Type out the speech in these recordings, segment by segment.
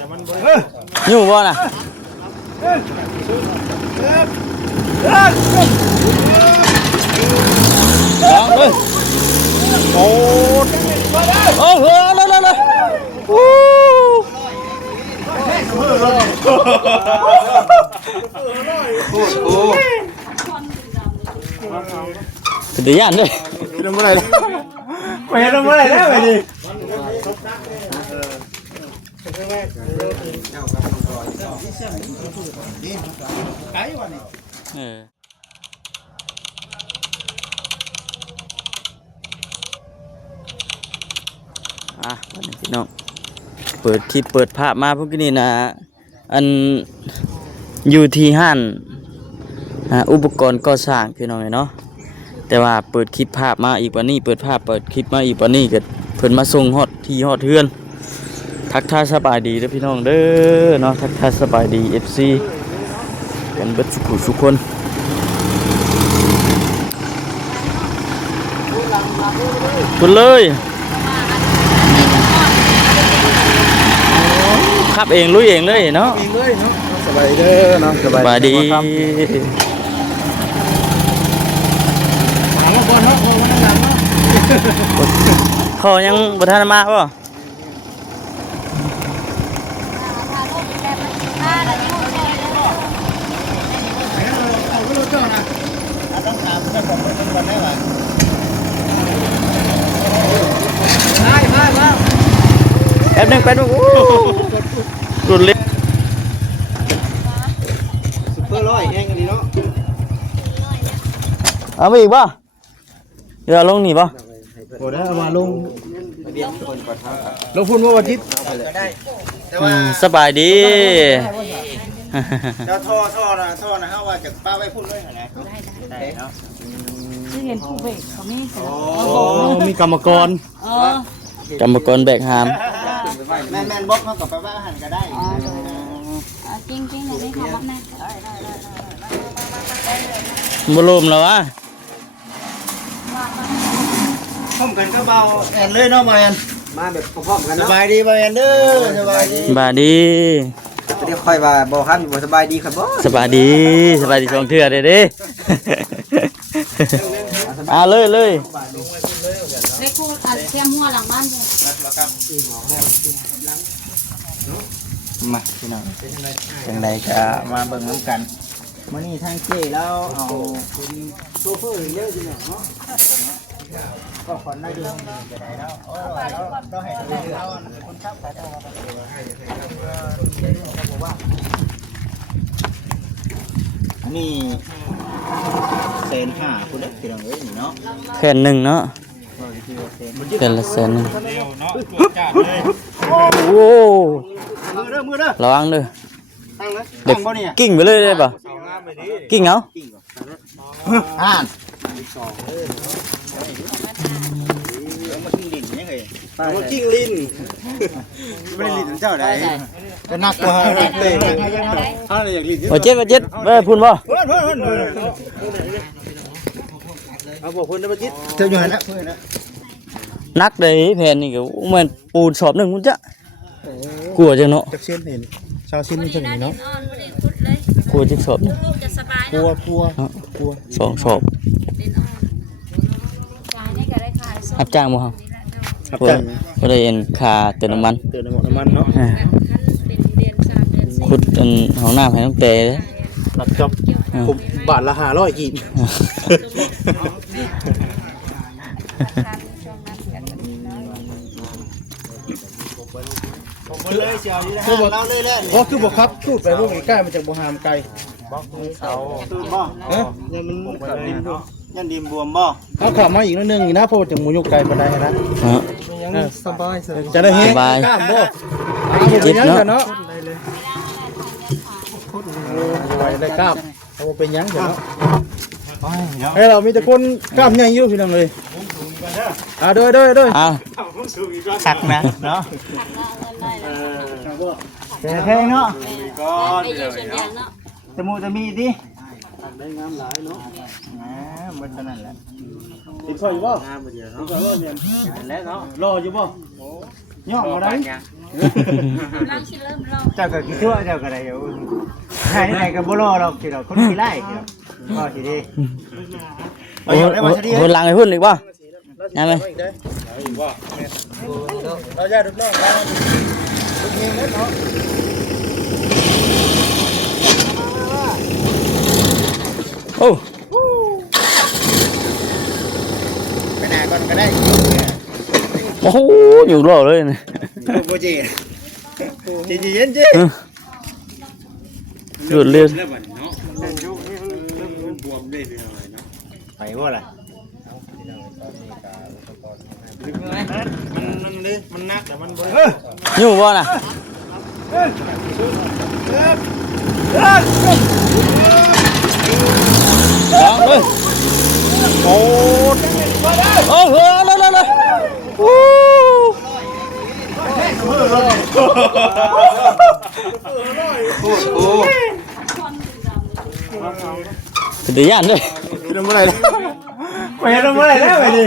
อยู่บ่น่ะลองเลยโอ้โอ้โหเลยคือดีย่านด้วยลงเมื่อไรไปลงเมื่อไรแล้วไปดิวันนี้พี่น้องเปิดคลิปเปิดภาพมาพวกนี้นะอันอยู่ที่ห้านอุปกรณ์ก่อสร้างพี่น้องเนาะแต่ว่าเปิดคลิปภาพมาอีกวันนี้เปิดคลิปมาอีกวันนี้ก็เพิ่นมาส่งฮอดที่ฮอดเฮือนทักทายสบายดีเด้อพี่น้องเด้อเนาะทักทายสบายดี FC กันเบิดทุกคนคุณเลยขับเองลุยเองเลยเนาะสบายเด้อเนาะสบายดีพอยังบ่ทันมาป่ะแป๊บนึงรุนเล็กซุปเปอร์ร้อยแห้งกันดีเนาะเอาไปอีกป่ะเดี๋ยวลงนี่ป่ะโอ้ได้เอามาลงพุ่นว่าวันทิศสบายดีแล้วท่อนะฮะว่าจากป้าไว้พุ่นด้วยนะได้เนาะเห็นผู้เบกเขาไม่เห็นมีกรรมกรแบกหามแมนบล็อกเขากับไปว่าหันก็ได้จริงๆอย่างนี้เขาบอกนะบุรุมแล้ววะพร้อมกันก็เบาแอนเลยเนาะมาแอนมาแบบพร้อมกันสบายดีมาแอนเด้อสบายดีเดี๋ยวค่อยว่าบ่ครับบ่สบายดีครับบ่สบายดีสองเทื่อเด้เลยได้คู่เทียมหัวหลังบ้านเลยมาพี่น้องจังไดก็มาเบิ่งน้ำกันมื้อนี้ทางเจ้แล้วเอาโซเฟอร์เยอะจริงเนาะก็ขอได้ดูจะได้แล้วเราให้เราคนขับไปได้อันนี้150,000พุ่นเด้อพี่น้องเอ้ยนี่เนาะแผ่นหนึ่งเนาะแผ่นละ100,000โอ้มือเด้อระวังเด้อตั้งบ่เนี่ยกิ้งไปเลยได้ป่ะกิ้งเอามากิ้งลิ้นไม่ได้ลิ้นเจ้าไหนจะนักกว่าเลยอะไรอย่างลิ้นเจ็ดพูนบ่เอาบอกพูนได้ป่ะจิ๊ดเจ้าอยู่ไหนนะนักเลยแผ่นนี่ก็เหมือนปูนสอบหนึ่งคุณจ๊ะกลัวจังเนาะจักเส้นเห็นชาวเส้นนี่จังเนาะกลัวจักสอบกลัว2 สอบรับจ้างบ่ครับก็ได้เอ็นค่าเติมน้ำมันเนาะขุดห้องน้ำให้น้องเตยเลยรับจอบผมบาทละ500กีบคือบอกเราเลยแหละคือบอกครับพูดไปพวกนี้ใกล้มันจากบัวหามไกลบล็อกเสาคือบ่ยังมันขับดินบวมยันดินบวมบ่เขาขับมาอีกนิดนึงนะเพราะจากหมูยุกไกลปานใดนะสบายจะได้เห็นกล้ามบ่จิตเนาะได้กล้ามเอาเป็นยังเถอะเนาะให้เรามีแต่คนกล้ามใหญ่อยู่พี่น้องเลยด้วยสักนะเนาะแพงเนาะจะมีดิได้งามหลายเนาะมันขนาดแหละติดไฟอยู่บ่ติดไฟบ่เนี่ยแล้วเนาะรออยู่บ่ย่องมาได้ ลังสิเริ่มรอ เจ้าก็คิดว่าเจ้าก็ได้อยู่ไหนก็บ่รอหรอกสิเราคนขี้ไล่สิก็สิดี โอ้โหหลังไอ้พุ่นอีกบ่ยังไง เราจะดูน้องเราลูกเองเนาะ โอ้ ไปไหนก่อนก็ได้ โอ้โหอยู่รอเลยนะ โบจีจีเย็นจี หยุดเรียน ไปว่าอะไรมันนักแต่มันบริ อยู่บ่น่ะลองเลยโอ้โอ้โหเลยโอ้เป็นดีย่านด้วย ทำอะไรไปทำอะไรแล้วไปดิ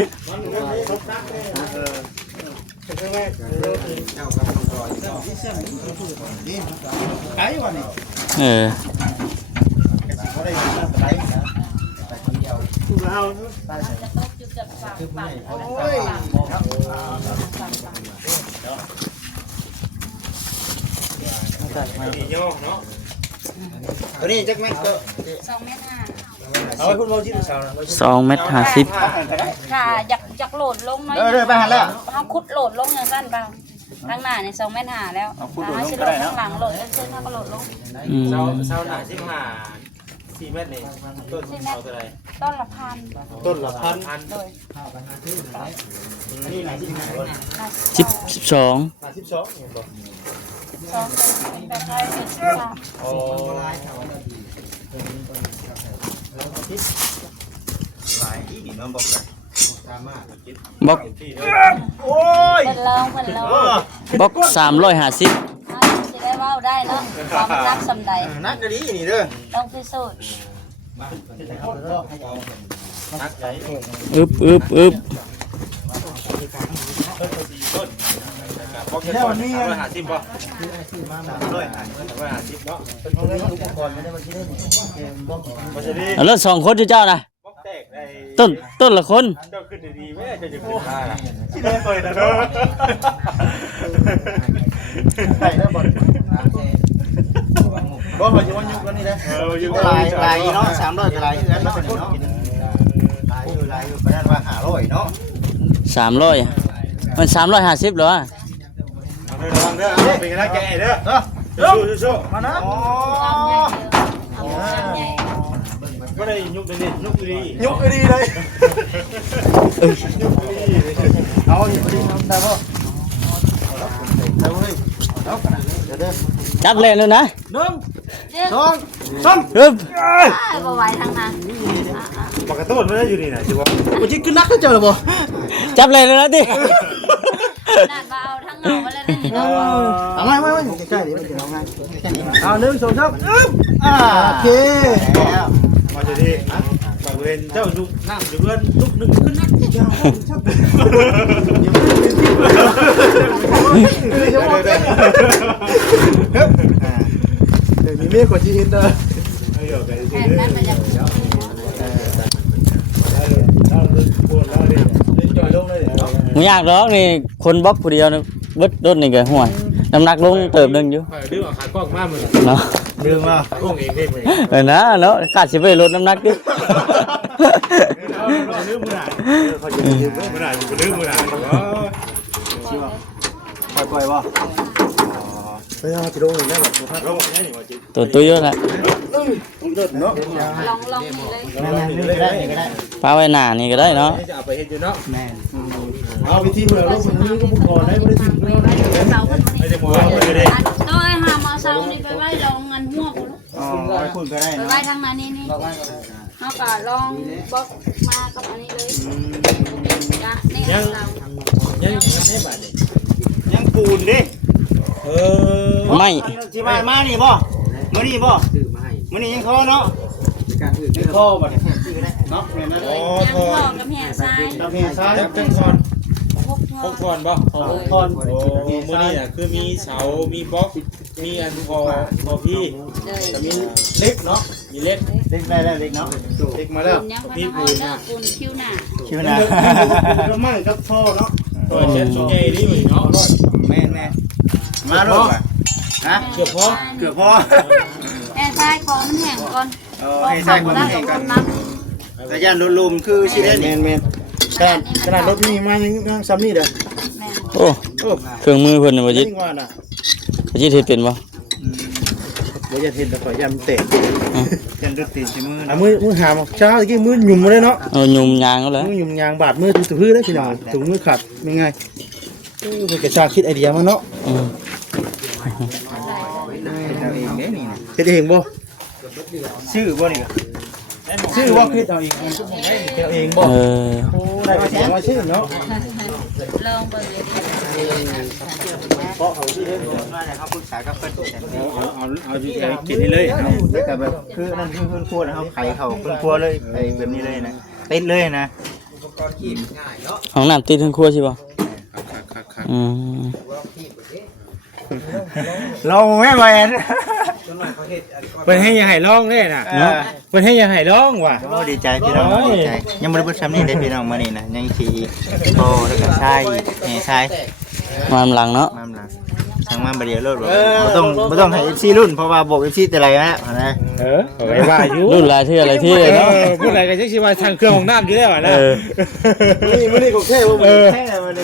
ไก่วันนี้ เออ ตัวนี้จักแม็กก็ 2 เมตร เอาให้คุณโมจิตสาวนะ 2.50 เมตร ค่ะอยากโหลดลงน้อย ไปหันแล้ว เฮาขุดโหลดลงอย่างนั้นบ้างข้างหน้านี่2 เมตรแล้วสิโหลดข้างหลังโหลดเส้นๆถ้าก็โหลดลง อืม เสาหนา4 เมตรนี่ต้นเสาเท่าไหร่ ต้นละพัน ต้นละพัน โดย นี่ไหนที่ไหนวะ 12 32เห็นบ่ 2เป็นแบบไทยเป็น13 โอ้หลายที่นี่มันบอกเลย บล็อก โอ้ย เพิ่นลอง เออบ ล็อก350 สิได้เว้าได้เนาะความรักสำใด นักก็ดีนี่เด้อ ต้องพิสูจน์ นักใหญ่ อึบ บอกแค่ก่อน350ป่ะ ด้วย 350เนาะ เอาเงินอุปกรณ์ไม่ได้มาที่ได้บอก บ่ใช่ดิ แล้ว2คนเจ้าน่ะ บอกแตกได้ ต้นละคน เจ้าขึ้นดีๆแม่เจ้าจะขึ้นมาล่ะ ที่ได้เปิดนะเด้อใช่แล้วบอลบ่มาอยู่วันยุกันนี่นะลายเนาะ300ลายแล้วเนาะเนาะลายอยู่ไปนั่นว่า500เนาะ 300มัน350เหรอ เอาเด้อระวังเด้อเอาเป็นกำลังใจให้เด้อสู้ๆ มานะ เอาใหญ่ ๆบ่ได้ยุบเด่นๆยุบดี ยุกดีเลยเอาอยู่ดีได้บ่ได้เว้ยเอาเดี๋ยวเด้อ จับเล่นเลยนะ 1 เด้อ 2 3 อึบ บ่ไหวทางนั้น ปากกระตุ้นมันอยู่นี่น่ะสิว่า กูจิขึ้นนักก็เจอแล้วบ่ จับเล่นเลยนะดิ นั่นบ่เอาทางเหงามาเลยนี่เนาะ เอาไม่ใกล้ๆนี่มันจะเอาง่ายแค่นี้เอา1 2 3โอเคแล้ว บ่ใช่ดิบางเวนเจ้ายุบน้ำอยู่เพื่อนลุกนึงขึ้นนักเจ้าชอบเดี๋ยวนี้เมียกว่าจีนเด้อ แผ่นนั้นมันจะ มึงอยากร้องนี่คนบล็อกผู้เดียวนะเบิดรถนี่ก็ห่วยน้ำหนักลงเติบหนึงอยู่ ดื้อเอาขากล้องมาเหมือน เนาะ ลืมว่า กล้องเองได้ไหม เออนะเนาะขาดสิไปลดน้ำหนักดิ ลืมมือหนาเขาจะลืมมือหนาอยู่ลืมมือหนาแต่ว่า ปล่อยบ่ไปเอาจิโร่อีกแล้วแบบ เราบอกแค่นี้ว่าจิต ตัวตุ้ยเยอะละ เนาะ ลองนี่เลย นี่ก็ได้ ป้าไว้หน้านี่ก็ได้เนาะ จะเอาไปเห็นอยู่เนาะ แม่เอาวิธีเผื่อลูกมันนี้ก็บุกก่อนได้ไม่ได้ถึงเลย เสาเพิ่นมา ไม่ นี่ ได้มัวไม่ได้ ต้องให้หามาเสานี่ไปไว้ลองเงินหัวพุ่น อ๋อไปคุณก็ได้ ไป นะ ไว้ทางนั้นนี่เฮาก็ลองบล็อกมากับอันนี้เลยจ้ะนี่เรา ยังไม่บาดเลย ยังปูนดิ ไม่ ที่มานี่บ่มื้อนี้บ่มื้อนี้ยังคอเนาะยังคอบ่เนาะแม่นั่น อ๋อ ยัง พอ พอกับแห่ทราย ตะเพียซ้าย จังคอน พกเงิ พกพรบ่ พร โอ้มื้อนี้น่ะคือมีเสามีบล็อกมีอันพอพี่ เลย จะมีเล็กเนาะมีเล็ก เล็กได้แล้วเล็กเนาะ เล็กมาแล้ว ยัง มี มี ปู ปู น เนาะปูนคิ้วหน้า คิว นะ นะ ก็มั่งกับท่อเนาะตัวเช็ดตัวใหญ่นี่เนาะ แม่มาลูกฮะ เกือบพอ เกือบพอ แอนทรายของมันแห้งก่อน ให้ใส่คนนี้กันระยะลุมคือสิได้แม่นขนาดรถมีมายังซ้ำนี่เด้อ แม่น โอ้เครื่องมือเพิ่นน่ะบ่จิต ยิ่งว่าน่ะ บ่จิตเฮ็ดเป็นบ่ บ่จะเห็นแต่ข่อยยำเตะยันรถตีนใช้มือ อ่ะมือหามเช้าตะกี้มือหยุ่มมาเลยเนาะ เอายุ่มยางเอาแล้ว มือหยุ่มยางบาดมือถูพื้นได้พี่น้องถุงมือขาดไม่ง่ายเพิ่นก็ชาคิดไอเดียมาเนาะ อืม เอาเองเด้นี่ เฮ็ดเองบ่ ชื่อบ่นี่ ชื่อว่าคิดเอาเองเฮ็ดเองบ่ เออ โอ้ได้มาเสียงมาชื่อเนาะ ลองเบิ่งเลย เพราะเขาที่เฮ็ดมาเนี่ยเขาปรึกษากับเพิ่น เอากินนี่เลย แล้วก็แบบคือนั่นคือเพิ่นครัวนะเขาไขเขาเพิ่นครัวเลยไอ้แบบนี้เลยนะติดเลยนะ ห้องน้ำติดทั้งครัวใช่ป่ะอืม ลองแม่แม่น เพิ่นให้ยังให้ร้องเด้น่ะเนาะเพิ่นให้ยังให้ร้องว่ะ โอ้ดีใจพี่น้องดีใจยังบ่ได้เบิ่งซ้ำนี่ได้พี่น้องมื้อนี้นะยังสิโตแล้วก็ทรายแห่ทราย มาหลังเนาะ มาหลังสั่งมาบ่เดียวโลดบ่ต้องให้ FC รุ่นเพราะว่าบอก FC แต่ไรนะนะ เอาไว้ว่าอยู่ รุ่นหลายที่อะไรที่เลยเนาะ พูดอะไรกันจังสิว่าทางเครื่องของน้ำอยู่แล้วอ่ะนะ เออ มื้อนี้ของแท้บ่มื้อนี้แท้มื้อนี้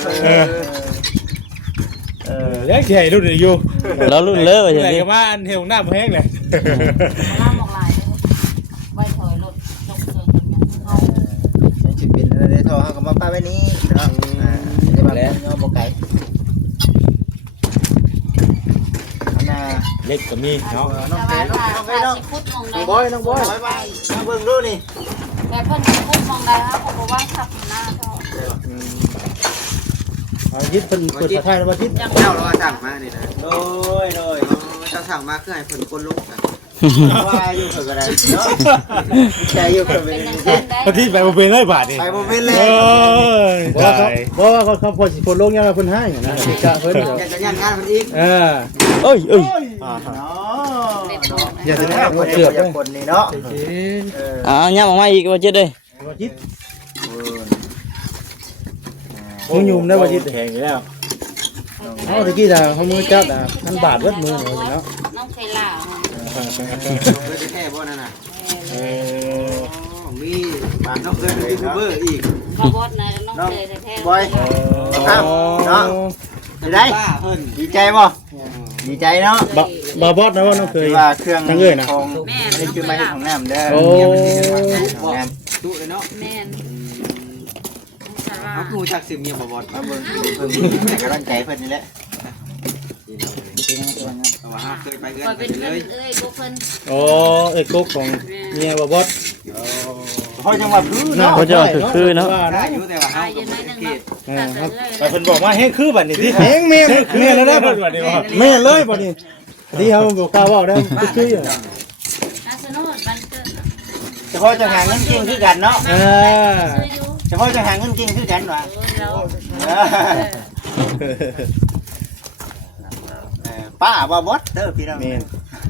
ยังสิให้รุ่นอยู่ แล้วรุ่นเลอะไป อะไร อย่างนี้ ก็มาอันเฮวน้ำแห้งเลย ล่ามออกลายไว้ถอยรถลงเชิงกันยังเขา สิเป็นอะไรทอเฮาก็มาป้าไว้นี้เนาะจะมาแล้วบ่ไกลอันน่ะ เล็กก็มีเนาะ น้อง แต่ เป๋ ว่า น้อง ถ้า เป๋น้อง สิพุทธมองใด บอยน้องบอยบายมาเบิ่งดูนี่ แต่เพิ่นสิพุทธมองใดฮะเขาบอกว่าขับหน้าเขา เอายิดเพิ่นเปิดสะท้ายแล้วว่ายิด จัง เจ้าเราสั่งมานี่นะ โดย เจ้าสั่งมาคือให้เพิ่นคนลุกกัน ว่าอยู่เพิ่นก็ได้เนาะใจอยู่เพิ่น เป็ เป็น น จัง จัง ซั่ ซี่ นได้ พอที่ไปบ่เป็นเลยบาทนี่ ไปบ่เป็นเลย โอ้ยเพราะว่าเขาพอสิคนลงยังว่าเพิ่นให้นะสิกะเพิ่น อยากจะยันงานมันอีก เออ เอ้ยเอ้ย เนาะ อย่าจะ แล้ ได้ ว บ่ เกื เกื อ อ บบ จะคนนี่เนาะ อ่าย่ำออกมาอีกว่าจิตเลย บ่ยิดมึงยุ่มได้บ่ยิด แข็งอยู่แล้ว เอาตะกี้ถ้าเขามือจับอ่ะมันบาดเบิดมือเนาะ น้องเคยล่า เพื่อจะแค่บ่นั่นน่ะมีบ้านนอกเกินยูทูบเบอร์อีก มาบดนะน้องเคยแท้ บอยครับเนาะได้ ป้าเพิ่น ดีใจบ่ดีใจเนาะ บาบอสนะว่าน้องเคย ว่าเครื่อง ทั้งเอ้ยนะ ของ แม่ นี่คือไม้ของน้ำเด้อ โอ้ ของน้ ตู้เลยเนาะ แม่น เขาคูจักสิเมียบ่บอด ำมาเบิ่งเพิ่นให้กำลังใจเพิ่นนี่แหละ แต่ว่าเคยไปเกิน คอยเป็น เล เพื่อน ย เอ้ยพวกเพิ่น โอ้เอ้ยกุ๊กของเมียบาบอส เพราะจังหวัดพื้นเนาะ เขาจะคือเนาะ ได้อยู่แต่ว่าเฮา ตายอยู่ในหนึ่ง เข เนาะ ต ตัดเลย ไปเพิ่นบอกว่าแห้งคือบัดนี้ที่ แห้งแม่ แม่แล้วได้บัดนี้ว่าแม่เลยบัดนี้ที่เขาบอกกล่าวว่าได้คืออยู่ อาสนุนบันเกิด เฉพาะจะหาเงินเก่งคือกันเนาะ อ่า ซื้ออยู่ เฉพาะจะหาเงินเก่งคือกันว่ะ เรา ป้าบ่บดเด้อพี่น้อง แม่น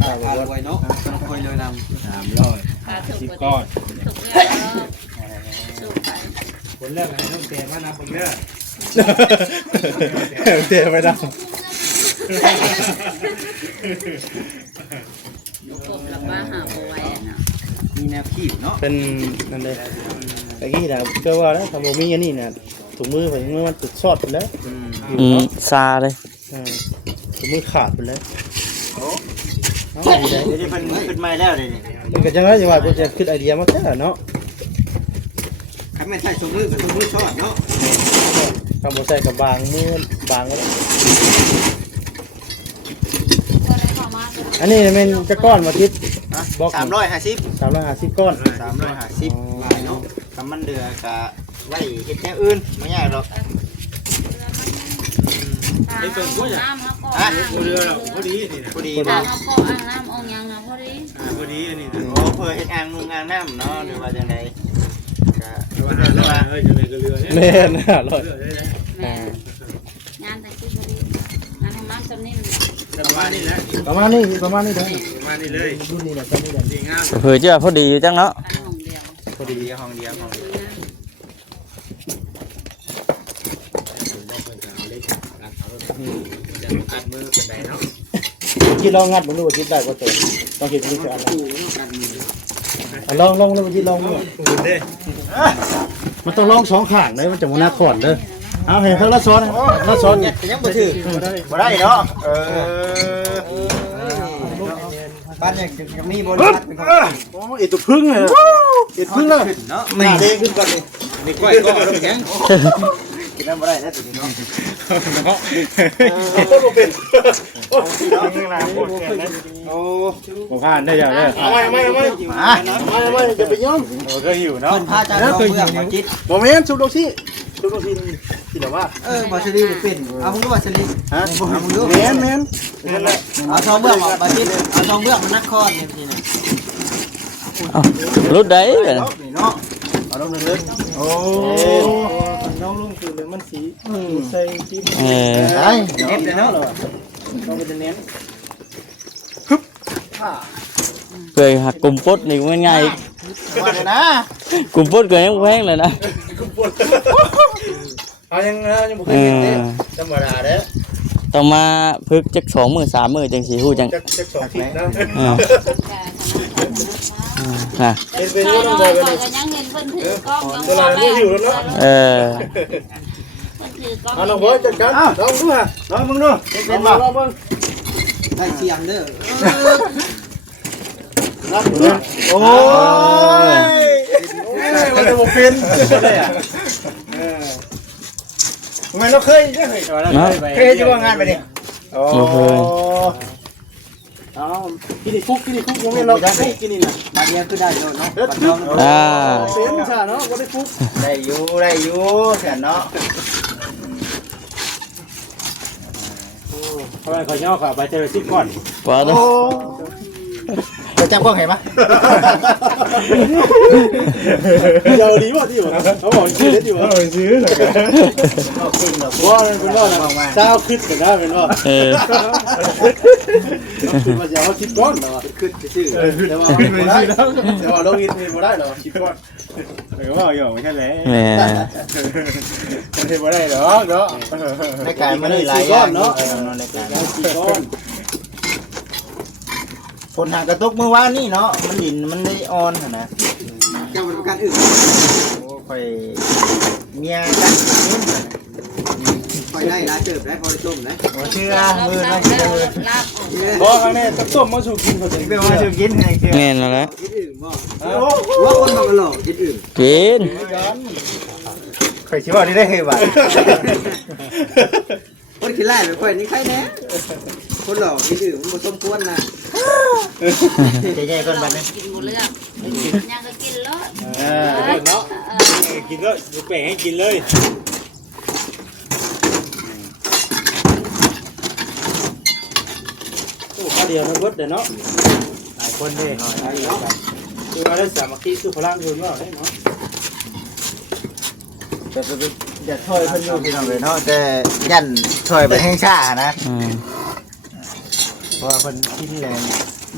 พารวยเนาะต้องคุยเลยนำ ขาถูก 10ก้อน ถูกแล้วสูบไป คนแรกให้น้องเตมานะคนแรกเตไปดาว ผมรับว่าหาเอาไว้เนาะ มีแนวขีดเนาะ เป็นนั่นเลยตะกี้นะก็ว่าแล้วทำโมมี่อันนี้นะถุงมือไปถุงมือมันติดซอดไปแล้ว อืมซาเลย ถุงมือขาดไปแล้ว เดี๋ยวนี้เพิ่นขึ้นมาแล้วเดี๋ยวนี้ มันก็จังไรจังหวะกูจะคิดไอเดียมาแค่เนาะ คันไม่ใช่สมมือกับสมมือชอดเนาะ ทำโมใส่กับบางมือบางแล้ว ก็ได้เข้ามา อันนี้เป็นจะก้อนมาทิศบล็อก 350 350ก้อน 350หลายเนาะกำมันเดือกะไว้เฮ็ดแนวอื่นไม่ยากหรอก ได้เป็นผู้ใหญ่น้ำแล้วก็ เรือเราพอดีนี่นะ พอดี น้ำ เนาะ แล้วก็อ่างน้ำองยังนะพอดี พอดีอันนี้นะ โอ้เพื่อเฮ็ดอ่างนุ่งอ่างน้ำเนาะหรือว่าจังไดก็ เรือเฮ้ยจะไปกับเรือเนี่ย แม่นอร่อย เรือได้ แม่ ประมาณนี้แหละ ประมาณนี้ประมาณนี้ได้ ประมาณนี้เลย รุ่นนี้แหละตอนนี้แหละ ดีงาม เผื่อจะพอดีอยู่จังเนาะ อันห้องเดียว พอดีห้องเดียวห้องเดียว อัดมือเป็นไดเนาะ คิดลองงัดมันดูว่าคิดได้ก็เจอลองคิดดูจะลองดูคิดลองดู อุ่นเด้ มันต้องลองสองข้างเลยมันจะมันน่าขอนเด้อเอาเห็นทั้งละซ้อนละซ้อนเนี่ย ยังบ่ถือบ่ได้เนาะบ้านเนี่ยจะมีบนบ้านเป็นของ โอ้เอ็ดตัวพึ่งเลยเอ็ดพึ่งเลย เนาะ หน้าเด้งขึ้นก่อนเลย นี่ก้อยก็เอาลงแข็ง กินน้ำบ่ได้แล้วตัวนี้เนาะ โอ้เป็นโอ้ โอ้ ผมผ่านได้ยังเลยไม่จะไปย่อมก็หิวเนาะ เพิ่นพาเจ้าลองเมืองบ่จิต โมเมนต์ชุบดอกซี่ชุบดอกซี่ที่ไหนว่า บ่สิรีเป็นเอามึงดูบ่สิรี ฮะ เอามึงดู แมนนั่นแหละ เอาทองเบื้องบ่จิตเอาทองเบื้องมันนักคอนนี่พี่น่ะ รถได้ นี่เนาะ เอาลงเลยโอ้น้องลุงคือเลยมันสีใส่จิ้ม เออ ไอ้เน็บเลยเนาะ ต้องไปเน้น เผื่อหักกลุ่มปดนี่ก็ง่ายอีก ว่าเลยนะ กลุ่มปดก็ยังแพงเลยนะ เอายังบ่เค เอย เห็นเด้ อ ธรรมดาเด้ ต้องมาพึกจัก2 มื้อ 3 มื้อจังสิฮู้จัง จักสองทีนะ เออน่ะ เป็นเป็น ใช่ ว่าต้อง เนาะ บอก ก็ กัน ยังเห็นเพิ่นถือกล้องยัง ตลาดนี้หิวแล้วเนาะ เออ เพิ่นถือกล้อง เอาน้องบอยจัดการลองดูฮะ ลองมึงดู เป็นบ่ลองเบิ่ง ได้เสียงเด้อ รับโอ้ยมันจะบ่เป็นได้อ่ะทำไมเราเคยได้เคย เนาะ เคยจะว่างานไปนี่ โอ้เอากินนี่คุกยังไม่เราคุกกินนี่น่ะ บาดเดียวคือได้เนาะบาดทอง อ่า เสียงซะเนาะบ่ได้คุก ได้อยู่แสนเนาะ ทำไมขอย่อค่ะไปเจอซิก่อน ว่าเด้อ จะจำกล้องเห็นไหม เจอดีบ่ที่บ่เขาบอกซื้อได้ดีบ่ซื้อแล้วกันว่าเป็นว่าเช้าขึ้นกันนะเป็นว่า เออ คือมาจะเอาคิดก้อนเหรอ ขึ้นชื่อ แต่ว่าไม่ได้แต่ว่าลงอินไม่ได้หรอคิดก้อนแต่ว่าอยู่ไม่ใช่แล้ว แหม ไม่ได้หรอกเนาะ ในกายมันหลายอย่างเนาะในกาย คิดก้อน คนหากระตุกเมื่อวานนี่เนาะมันดินมันได้อ่อนนะเจ้าเป็นประกันอื่นโอ้ค่อยเมียกันนิดค่อยได้ร้านเติบได้พอได้ต้มนะโอ้เชื่อมือนะเชื่อมือ ลาบออก บอกกันแน่ต้มมาสู่กินเขาจะ เป็นว่าชื่อกินไงเชื่อ แม่นแล้วแหละ กินอื่นบ่ว่าคนมาหลอกกินอื่น กิน เคยชิว่านี่ได้เคยบ่คนขี้ไล่ไปค่อยนี่ใครแน่คนหลอกกินอื่นมันบ่สมควรนะใหญ่ๆก่อนบัดนี้ กินหมดเรื่องยังก็กินเลย เนาะกินก็แปะให้กินเลยโอ้ข้าวเดียวมันเบิดเด้เนาะหลายคนเลยคือมาได้สามัคคีสุพลังคุณว่าได้เนาะ จะช่วยเพิ่นอยู่พี่น้องเลยเนาะแต่ยันช่วยไปแห้งช้านะ อืม เพราะว่าเพิ่นกินแรง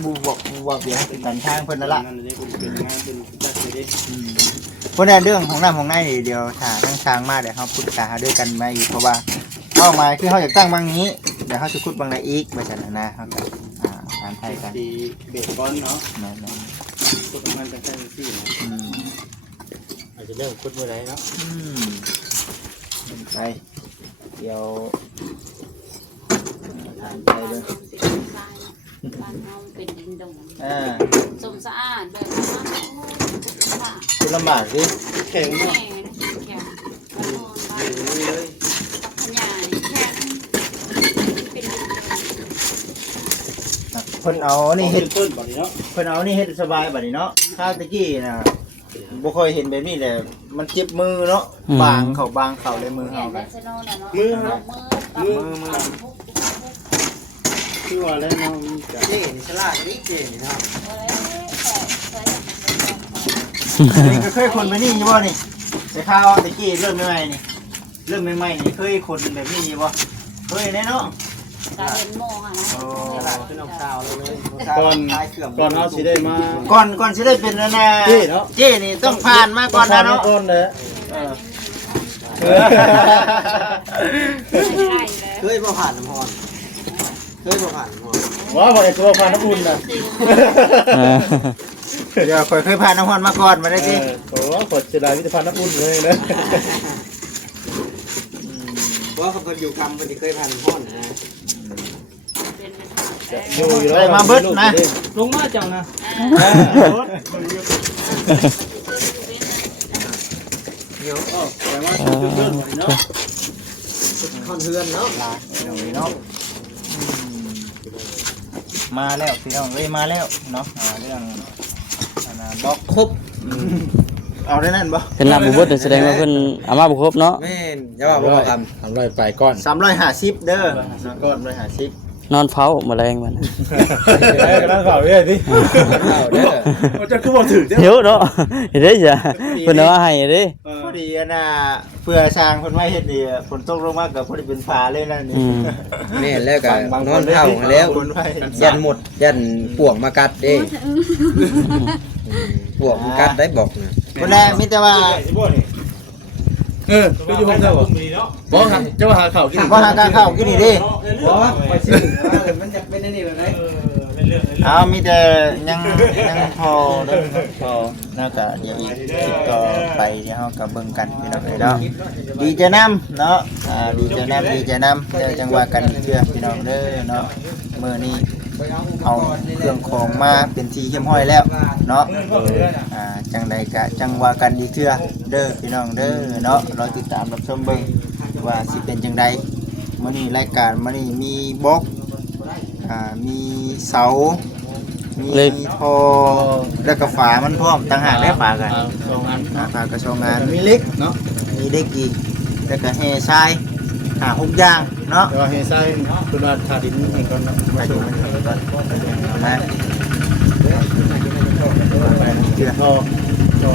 บูบอกเดี๋ยวเป็นการทางเพิ่นนั่นล่ะ นั่นเลยเป็นงานเป็นจัดเลย เพราะในเรื่องของน้ำของในนี่เดี๋ยวถ้าทั้งช้างมาเดี๋ยวเฮาปรึกษาหาด้วยกันมาอีกเพราะว่าเป้าหมายคือเฮาอยากตั้งบางนี้เดี๋ยวเฮาจะขุดบางใดอีกว่าซั่นนะเฮาก็ถามไทยกัน ดีเบสก้อนเนาะ นั่น พวกมันเป็นแค่ที่ อาจจะเริ่มคุดเมื่อไรเนาะ ไปเดี๋ยวถามไปเลย บ้านเฮาเป็นดินดง สมสะอาดแบบนั้นค่ะ คือลำบากสิ แข็ง แม่ เนาะ แก่บ้านโนนบ้านพญาแค่เป็น เพิ่นเอานี่เฮ็ด ต้นแบบนี้เนาะ เพิ่นเอานี่เฮ็ดสบายบัดนี้เนาะข้าวตะกี้น่ะบ่ค่อยเห็นแบบนี้แหละมันเจ็บมือเนาะบางเข้าเลยมือ แม่ เฮา แบ กัน บสโนนเนาะ มือครับ มือ คือว่าแล้วเนาะจะ เจ๊นี่ฉลาดนี่เจ๊นี่เนาะ แต่ นี่ก็เคยคนแบบนี้อยู่บ่นี่แต่ข้าวตะกี้เริ่มใหม่ๆนี่เริ่มใหม่ๆนี่เคยคนแบบนี้อยู่บ่เคยแน่เนาะ ไป ก็เห็นโมงอ่ะนะ ตลาดคือน้องสาวเลย ก่อนเฮาสิได้มา ก่อนสิได้เป็นนั่นน่ะเจ้นี่ต้องผ่านมาก่อนนะเนาะ ก่อนเลย เคยบ่ผ่านน้ำพรเคยบ่ผ่านน้ำพร ว่าบ่ไอ้ตัวพาน้ำอุ่นน่ะ เดี๋ยวเคยผ่านน้ำฮอนมาก่อนมาได้สิ โอ้ขอเสียดายวิธีพาน้ำอุ่นเลยนะ เพราะเขาอยู่กรรมมันเคยผ่านน้ำพรนะ อยู่อยู่แล้ว ได้มาเบิดนะ ลงมาเจ้านะ เดี๋ยว แต่ว่าเรื่องๆเนาะ คอนเทือนเนาะ เดี๋ยวเนาะมาแล้วพี่น้องเลยมาแล้วเนาะเรื่องบล็อกครบเอาได้นั่นบ่ เพิ่นนับบ่เบิดแสดงว่าเพิ่นเอามาบ่ครบเนาะ แม่นอย่าว่าบ่ทำ ทำไรไปก่อน 350เด้อก้อน350 นอนเฝ้าแมลงมัน ได้กระด้างข่าวเรื่อยสิ เอาเด้อ มันจะคือบอกถึง เดี๋ยวเนาะเฮ็ดได้จ้ะเพิ่นเอามาให้เด้ พอดีน่ะเพื่อสร้างคนไว้เฮ็ดดีฝนตกลงมากับพอดีเป็นฟ้าเลยนั่นนี่ แม่นแล้วก็นอนเผาแล้ว คนไว้ ยันหมดยันป่วงมากัดเด้ป่วงกัดได้บอกนะ คนแรกมีแต่ว่า ก็อยู่ห้องเจ้าบอกครับเจ้าหาข่าวกิน บ่หาการเข้ากินนี่ดิ บ่ไปซื้อมันจะเป็นอันนี้แบบไหน เอามีแต่ยังพอเด้อพอน่าจะเดี๋ยวอีกคลิปต่อไปเดี๋ยวเฮาก็เบิ่งกันพี่น้องเอ้ยเนาะดีใจนํเนาะดีใจนํเดี๋ยวจังว่ากันเชื่อพี่น้องเด้อเนาะมื้อนี้เอาเครื่องของมาเป็นที่เรียบร้อยแล้วเนาะจังใดก็จังว่ากันอีกเทื่อเด้อพี่น้องเด้อเนาะรอติดตามรับชมเบิ่งว่าสิเป็นจังใดมื้อนี้รายการมื้อนี้มีบล็อกมีเสา มีพอแล้วก็ฝามันพร้อมต่างหากได้ฝากัน 2 อัน ฝากระชองงานมีเล็กเนาะมีเล็กอีกแล้วก็แห่ทราย6อย่างเนาะ เดี๋ยวเฮซ่าคุณว่าทาดินให้ก่อนนะ ไปดูมันก่อนนะ รอ